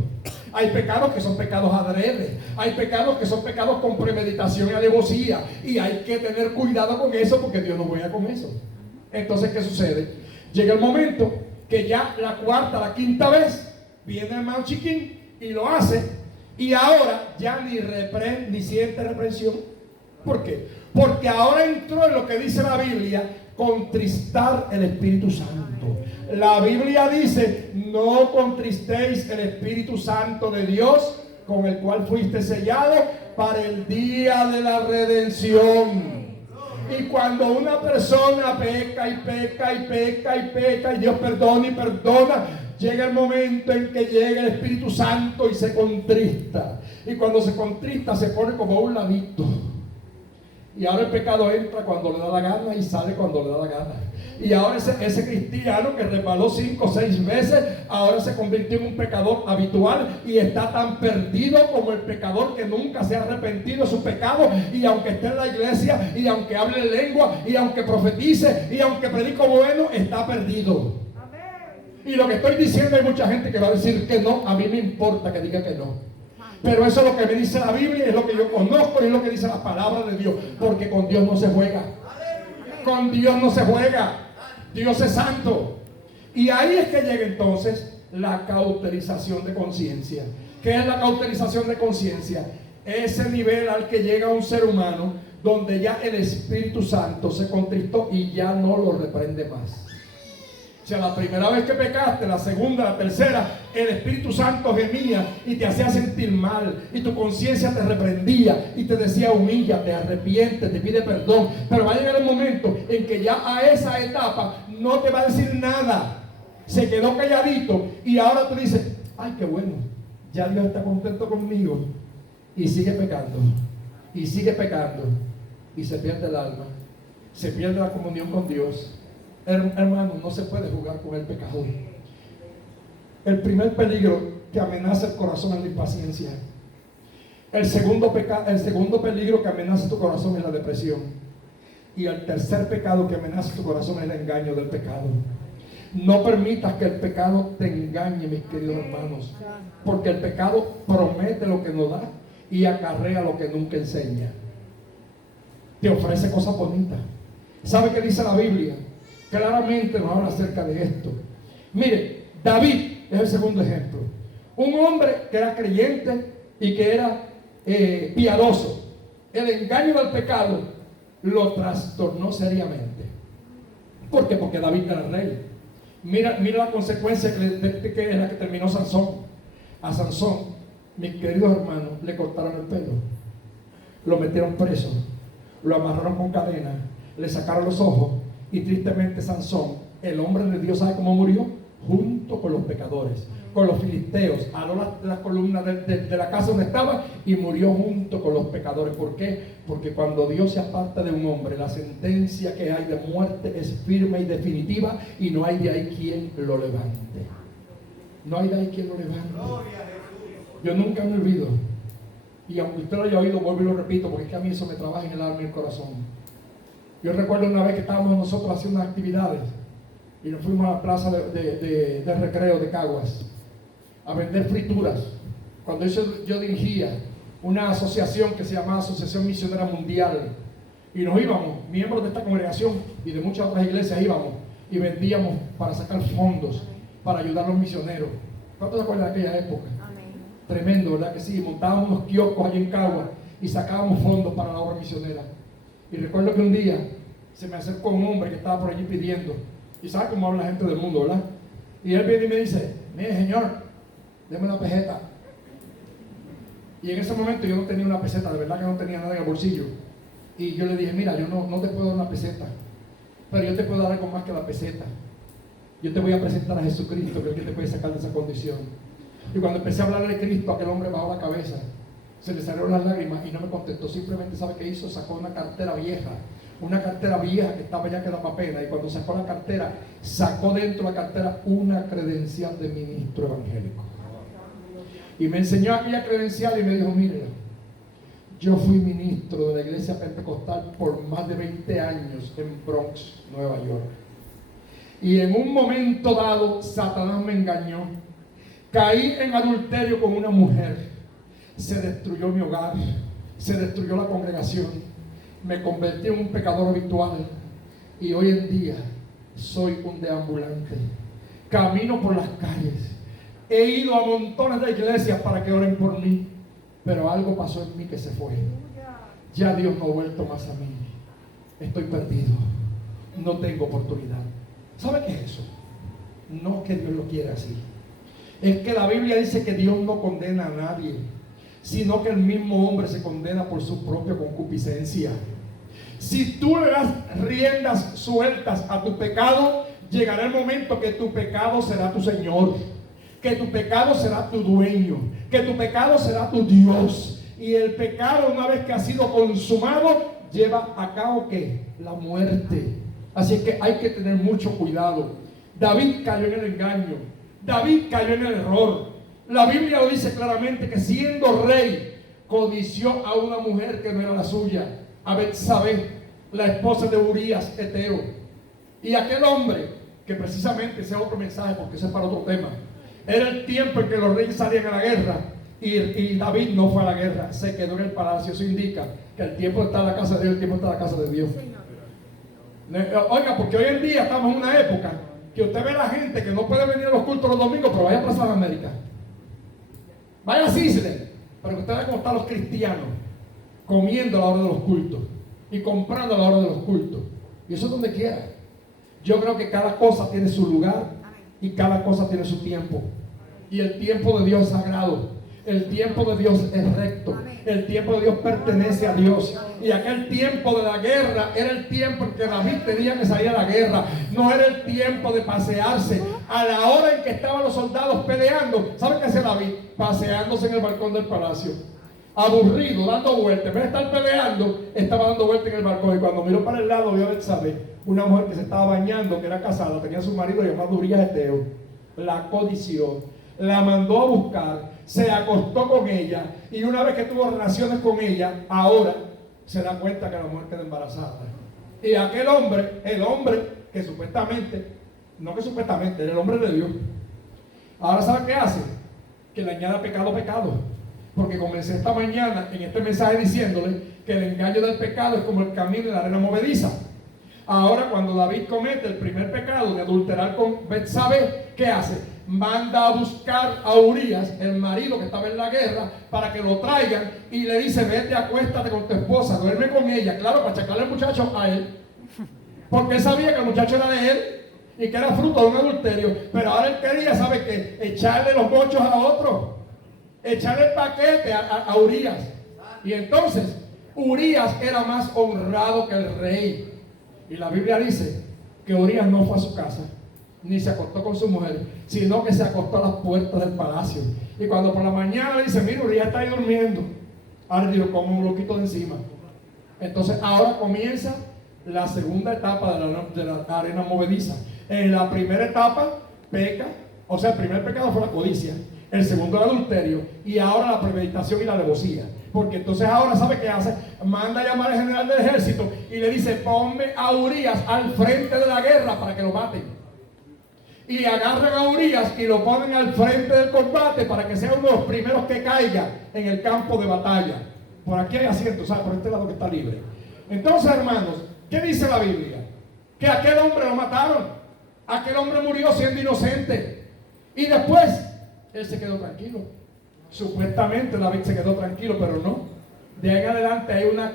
Hay pecados que son pecados adrede. Hay pecados que son pecados con premeditación y alevosía. Y hay que tener cuidado con eso porque Dios no juega con eso. Entonces, ¿qué sucede? Llega el momento que ya la cuarta, la quinta vez, viene el hermano Chiquín y lo hace. Y ahora ya ni siente reprensión. ¿Por qué? Porque ahora entró en lo que dice la Biblia, contristar el Espíritu Santo. La Biblia dice, no contristéis el Espíritu Santo de Dios, con el cual fuiste sellado para el día de la redención. Y cuando una persona peca y peca y peca y peca y Dios perdona y perdona, llega el momento en que llega el Espíritu Santo y se contrista. Y cuando se contrista se pone como a un ladito. Y ahora el pecado entra cuando le da la gana y sale cuando le da la gana. Y ahora ese cristiano que resbaló 5 o 6 veces, ahora se convirtió en un pecador habitual y está tan perdido como el pecador que nunca se ha arrepentido de su pecado. Y aunque esté en la iglesia, y aunque hable lengua, y aunque profetice, y aunque predico bueno, está perdido. Y lo que estoy diciendo, hay mucha gente que va a decir que no. A mí me importa que diga que no, pero eso es lo que me dice la Biblia, es lo que yo conozco y es lo que dice la palabra de Dios. Porque con Dios no se juega. Con Dios no se juega. Dios es santo. Y ahí es que llega entonces la cauterización de conciencia. ¿Qué es la cauterización de conciencia? Ese nivel al que llega un ser humano donde ya el Espíritu Santo se contristó y ya no lo reprende más. O sea, la primera vez que pecaste, la segunda, la tercera, el Espíritu Santo gemía y te hacía sentir mal, y tu conciencia te reprendía y te decía: humíllate, arrepiente, te pide perdón. Pero va a llegar el momento en que ya a esa etapa no te va a decir nada, se quedó calladito, y ahora tú dices: ay, qué bueno, ya Dios está contento conmigo. Y sigue pecando, y sigue pecando, y se pierde el alma, se pierde la comunión con Dios. Hermano, no se puede jugar con el pecado. El primer peligro que amenaza el corazón es la impaciencia. El segundo peligro que amenaza tu corazón es la depresión. Y el tercer pecado que amenaza tu corazón es el engaño del pecado. No permitas que el pecado te engañe, mis queridos hermanos, porque el pecado promete lo que no da y acarrea lo que nunca enseña. Te ofrece cosas bonitas. ¿Sabe qué dice la Biblia? Claramente nos habla acerca de esto. Mire, David es el segundo ejemplo. Un hombre que era creyente y que era piadoso. El engaño del pecado lo trastornó seriamente. ¿Por qué? Porque David era rey. Mira la consecuencia que es la que terminó Sansón. A Sansón, mis queridos hermanos, le cortaron el pelo, lo metieron preso, lo amarraron con cadenas, le sacaron los ojos. Y tristemente Sansón, el hombre de Dios, ¿sabe cómo murió? Junto con los pecadores, con los filisteos. Aló las columnas de la casa donde estaba y murió junto con los pecadores. ¿Por qué? Porque cuando Dios se aparta de un hombre, la sentencia que hay de muerte es firme y definitiva, y no hay de ahí quien lo levante. No hay de ahí quien lo levante. Yo nunca me olvido, y aunque usted lo haya oído, vuelvo y lo repito, porque es que a mí eso me trabaja en el alma y el corazón. Yo recuerdo una vez que estábamos nosotros haciendo unas actividades y nos fuimos a la plaza de recreo de Caguas a vender frituras. Cuando yo dirigía una asociación que se llamaba Asociación Misionera Mundial, y nos íbamos, miembros de esta congregación y de muchas otras iglesias, íbamos y vendíamos para sacar fondos para ayudar a los misioneros. ¿Cuántos se acuerdan de aquella época? Amén. Tremendo, ¿verdad que sí? Montábamos unos kioscos allí en Caguas y sacábamos fondos para la obra misionera. Y recuerdo que un día se me acercó un hombre que estaba por allí pidiendo. Y sabe cómo habla la gente del mundo, ¿verdad? Y él viene y me dice: mire, señor, deme una peseta. Y en ese momento yo no tenía una peseta, de verdad que no tenía nada en el bolsillo. Y yo le dije: mira, yo no te puedo dar una peseta, pero yo te puedo dar algo más que la peseta. Yo te voy a presentar a Jesucristo, que es el que te puede sacar de esa condición. Y cuando empecé a hablar de Cristo, aquel hombre bajó la cabeza, se le salieron las lágrimas y no me contestó. Simplemente, ¿sabe qué hizo? Sacó una cartera vieja que estaba ya que daba pena. Y cuando sacó la cartera, sacó dentro de la cartera una credencial de ministro evangélico. Y me enseñó aquella credencial y me dijo: mire, yo fui ministro de la iglesia pentecostal por más de 20 años en Bronx, Nueva York. Y en un momento dado, Satanás me engañó. Caí en adulterio con una mujer. Se destruyó mi hogar, se destruyó la congregación, me convertí en un pecador habitual, y hoy en día soy un deambulante. Camino por las calles, he ido a montones de iglesias para que oren por mí, pero algo pasó en mí que se fue. Ya Dios no ha vuelto más a mí. Estoy perdido, no tengo oportunidad. ¿Sabe qué es eso? No que Dios lo quiera así, es que la Biblia dice que Dios no condena a nadie. sino que el mismo hombre se condena por su propia concupiscencia. Si tú le das riendas sueltas a tu pecado, llegará el momento que tu pecado será tu Señor, que tu pecado será tu dueño, que tu pecado será tu Dios. Y el pecado, una vez que ha sido consumado, lleva a cabo ¿qué? La muerte. Así que hay que tener mucho cuidado. David cayó en el engaño, David cayó en el error. La Biblia lo dice claramente que siendo rey, codició a una mujer que no era la suya, a Betsabé, la esposa de Urías Eteo. Y aquel hombre, que precisamente ese es otro mensaje porque ese es para otro tema, era el tiempo en que los reyes salían a la guerra y David no fue a la guerra, se quedó en el palacio. Eso indica que el tiempo está en la casa de Dios, el tiempo está en la casa de Dios. Oiga, porque hoy en día estamos en una época que usted ve a la gente que no puede venir a los cultos los domingos, pero vaya a Plaza de América, vaya a Cisne, pero que usted vea cómo están los cristianos comiendo a la hora de los cultos y comprando a la hora de los cultos, y eso es donde quiera. Yo creo que cada cosa tiene su lugar y cada cosa tiene su tiempo, y el tiempo de Dios es sagrado. El tiempo de Dios es recto. El tiempo de Dios pertenece a Dios. Y aquel tiempo de la guerra era el tiempo en que David tenía que salir a la guerra. No era el tiempo de pasearse. A la hora en que estaban los soldados peleando, ¿sabe qué hacía David? Paseándose en el balcón del palacio, aburrido, dando vueltas. En vez de estar peleando, estaba dando vueltas en el balcón. Y cuando miró para el lado, vio a Betsabé, una mujer que se estaba bañando, que era casada, tenía a su marido llamado Urías Eteo. La codició, la mandó a buscar, se acostó con ella, y una vez que tuvo relaciones con ella, ahora se da cuenta que la mujer quedó embarazada. Y aquel hombre, el hombre que supuestamente, no que supuestamente, era el hombre de Dios, ahora ¿sabe qué hace? Que le añada pecado a pecado. Porque comencé esta mañana en este mensaje diciéndole que el engaño del pecado es como el camino de la arena movediza. Ahora cuando David comete el primer pecado de adulterar con Betsabé, ¿qué hace? Manda a buscar a Urías, el marido que estaba en la guerra, para que lo traigan, y le dice: vete, acuéstate con tu esposa, duerme con ella. Claro, para achacarle al muchacho a él, porque él sabía que el muchacho era de él y que era fruto de un adulterio. Pero ahora él quería, ¿sabe qué? Echarle los mochos a otro, echarle el paquete a Urías. Y entonces Urías era más honrado que el rey. Y la Biblia dice que Urías no fue a su casa, ni se acostó con su mujer, sino que se acostó a las puertas del palacio. Y cuando por la mañana le dice: mira, Urías está ahí durmiendo, ahora le digo, como un loquito de encima. Entonces ahora comienza la segunda etapa de la arena movediza. En la primera etapa peca, o sea, el primer pecado fue la codicia, el segundo el adulterio, y ahora la premeditación y la alevosía. Porque entonces ahora, ¿sabe qué hace? Manda a llamar al general del ejército y le dice: ponme a Urías al frente de la guerra para que lo maten. Y agarran a Urías y lo ponen al frente del combate para que sea uno de los primeros que caiga en el campo de batalla. Por aquí hay asientos, ¿sabes? Por este lado que está libre. Entonces, hermanos, ¿qué dice la Biblia? Que aquel hombre lo mataron. Aquel hombre murió siendo inocente. Y después, él se quedó tranquilo. Supuestamente David se quedó tranquilo, pero no. De ahí en adelante hay una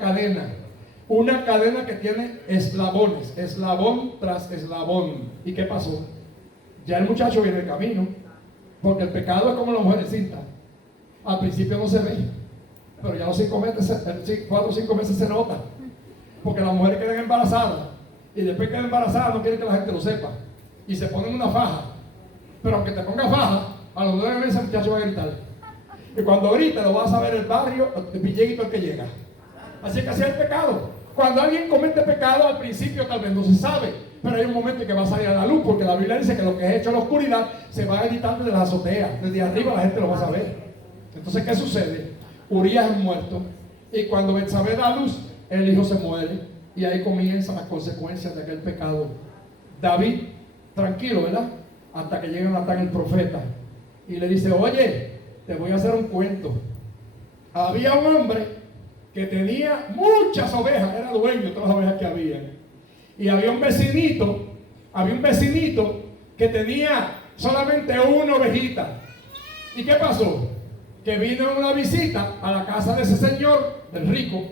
cadena que tiene eslabones, eslabón tras eslabón. ¿Y qué pasó? Ya el muchacho viene de camino, porque el pecado es como la mujer encinta. Al principio no se ve, pero ya los 4 o 5 meses se nota, porque las mujeres quedan embarazadas y después que quedan embarazadas no quieren que la gente lo sepa y se ponen una faja. Pero aunque te ponga faja, a los 9 meses el muchacho va a gritar. Y cuando grita lo vas a ver el barrio, el villeguito el que llega. Así que así es el pecado. Cuando alguien comete pecado, al principio tal vez no se sabe, pero hay un momento en que va a salir a la luz, porque la Biblia dice que lo que es hecho en la oscuridad se va a editar desde las azoteas, desde arriba la gente lo va a saber. Entonces, ¿qué sucede? Urías es muerto, y cuando Betsabé da luz, el hijo se muere, y ahí comienzan las consecuencias de aquel pecado. David, tranquilo, ¿verdad? Hasta que llega Natán el profeta, y le dice: oye, te voy a hacer un cuento. Había un hombre que tenía muchas ovejas, era dueño de todas las ovejas que había. Y había un vecinito que tenía solamente una ovejita. ¿Y qué pasó? Que vino una visita a la casa de ese señor, del rico,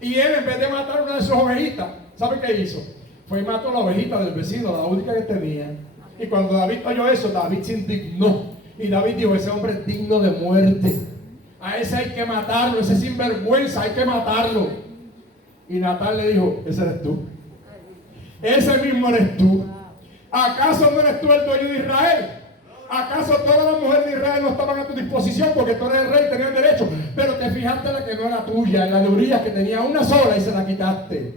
y él, en vez de matar una de sus ovejitas, ¿sabe qué hizo? Fue y mató la ovejita del vecino, la única que tenía. Y cuando David oyó eso, David se indignó. Y David dijo: ese hombre es digno de muerte, A ese hay que matarlo, ese sinvergüenza hay que matarlo. Y Natán le dijo, ese eres tú. Ese mismo eres tú. ¿Acaso no eres tú el dueño de Israel? ¿Acaso todas las mujeres de Israel no estaban a tu disposición? Porque tú eres el rey, tenías derecho. Pero te fijaste en la que no era tuya, en la de Urías, que tenía una sola y se la quitaste.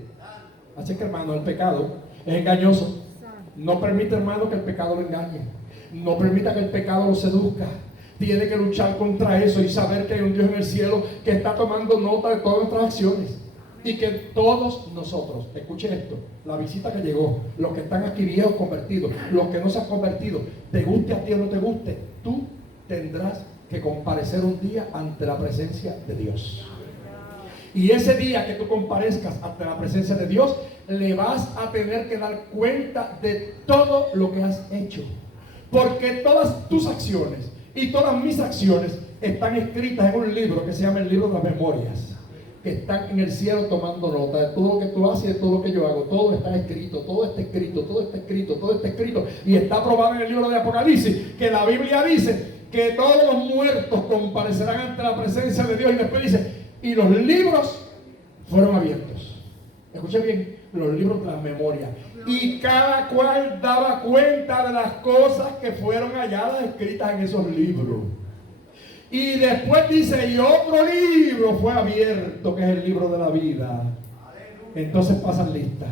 Así que, hermano, el pecado es engañoso. No permite, hermano, que el pecado lo engañe. No permita que el pecado lo seduzca. Tiene que luchar contra eso y saber que hay un Dios en el cielo que está tomando nota de todas nuestras acciones. Y que todos nosotros, escuchen esto, la visita que llegó, los que están aquí viejos convertidos, los que no se han convertido, te guste a ti o no te guste, tú tendrás que comparecer un día ante la presencia de Dios. Y ese día que tú comparezcas ante la presencia de Dios, le vas a tener que dar cuenta de todo lo que has hecho. Porque todas tus acciones y todas mis acciones están escritas en un libro que se llama el libro de las memorias, que están en el cielo tomando nota de todo lo que tú haces y de todo lo que yo hago. Todo está escrito, todo está escrito, todo está escrito, todo está escrito. Y está aprobado en el libro de Apocalipsis, que la Biblia dice que todos los muertos comparecerán ante la presencia de Dios. Y después dice, y los libros fueron abiertos. Escuchen bien, los libros de las memorias. Y cada cual daba cuenta de las cosas que fueron halladas escritas en esos libros. Y después dice, y otro libro fue abierto, que es el libro de la vida. Entonces pasan lista.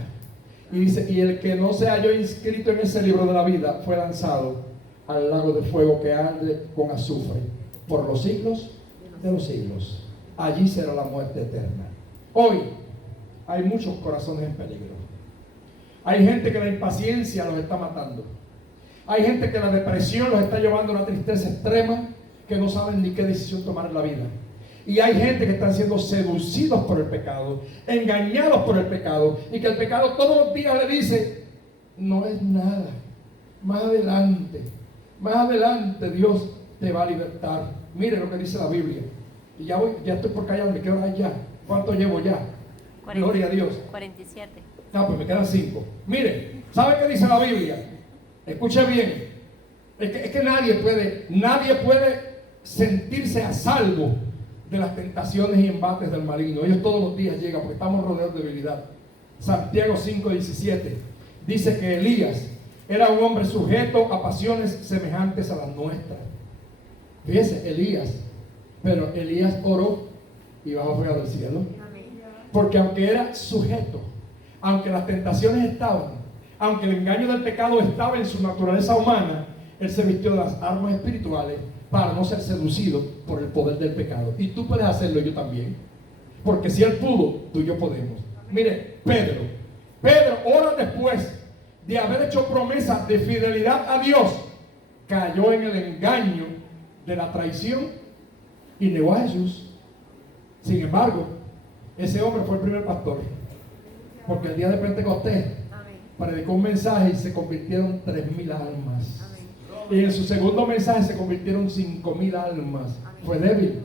Y dice, y el que no se halló inscrito en ese libro de la vida fue lanzado al lago de fuego que arde con azufre por los siglos de los siglos. Allí será la muerte eterna. Hoy hay muchos corazones en peligro. Hay gente que la impaciencia los está matando. Hay gente que la depresión los está llevando a una tristeza extrema, que no saben ni qué decisión tomar en la vida. Y hay gente que están siendo seducidos por el pecado, engañados por el pecado, y que el pecado todos los días le dice, no es nada, más adelante Dios te va a libertar. Mire lo que dice la Biblia. Y ya estoy por callarme, ¿qué hora es ya? ¿Cuánto llevo ya? 40, Gloria a Dios. 47. No, pues me quedan 5. Mire, ¿sabe qué dice la Biblia? Escuche bien. Es que nadie puede sentirse a salvo de las tentaciones y embates del maligno. Ellos todos los días llegan porque estamos rodeados de debilidad. Santiago 5:17 dice que Elías era un hombre sujeto a pasiones semejantes a las nuestras. Fíjese, pero Elías oró y bajó fuego del cielo. Porque aunque era sujeto, aunque las tentaciones estaban, aunque el engaño del pecado estaba en su naturaleza humana, él se vistió de las armas espirituales para no ser seducido por el poder del pecado. Y tú puedes hacerlo, yo también. Porque si él pudo, tú y yo podemos. Mire, Pedro, horas después de haber hecho promesa de fidelidad a Dios, cayó en el engaño de la traición y negó a Jesús. Sin embargo, ese hombre fue el primer pastor. Porque el día de Pentecostés predicó un mensaje y se convirtieron 3,000 almas. Y en su segundo mensaje se convirtieron 5,000 almas. Fue débil,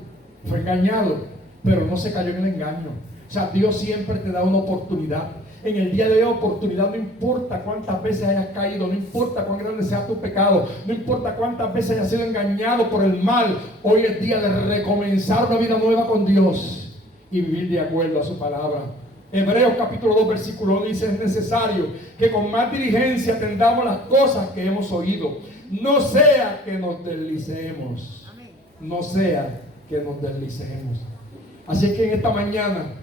fue engañado, pero no se cayó en el engaño. O sea, Dios siempre te da una oportunidad. En el día de hoy, oportunidad, no importa cuántas veces hayas caído, no importa cuán grande sea tu pecado, no importa cuántas veces hayas sido engañado por el mal. Hoy es día de recomenzar una vida nueva con Dios y vivir de acuerdo a su palabra. Hebreos capítulo 2 versículo 1 dice: es necesario que con más diligencia atendamos las cosas que hemos oído, no sea que nos deslicemos. No sea que nos deslicemos. Así que en esta mañana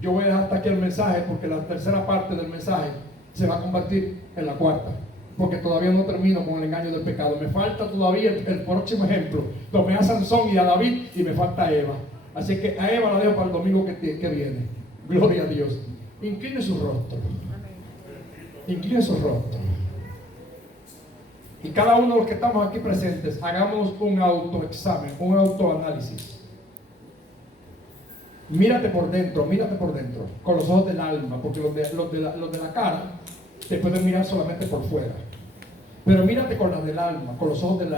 yo voy a dejar hasta aquí el mensaje, porque la tercera parte del mensaje se va a convertir en la cuarta, porque todavía no termino con el engaño del pecado. Me falta todavía el próximo ejemplo. Tomé a Sansón y a David y me falta a Eva. Así que a Eva la dejo para el domingo que viene. Gloria a Dios. Incline su rostro. Incline su rostro. Y cada uno de los que estamos aquí presentes, hagamos un autoexamen, un autoanálisis. Mírate por dentro, con los ojos del alma, porque los de la cara te pueden mirar solamente por fuera. Pero mírate con la del alma, con los ojos del alma.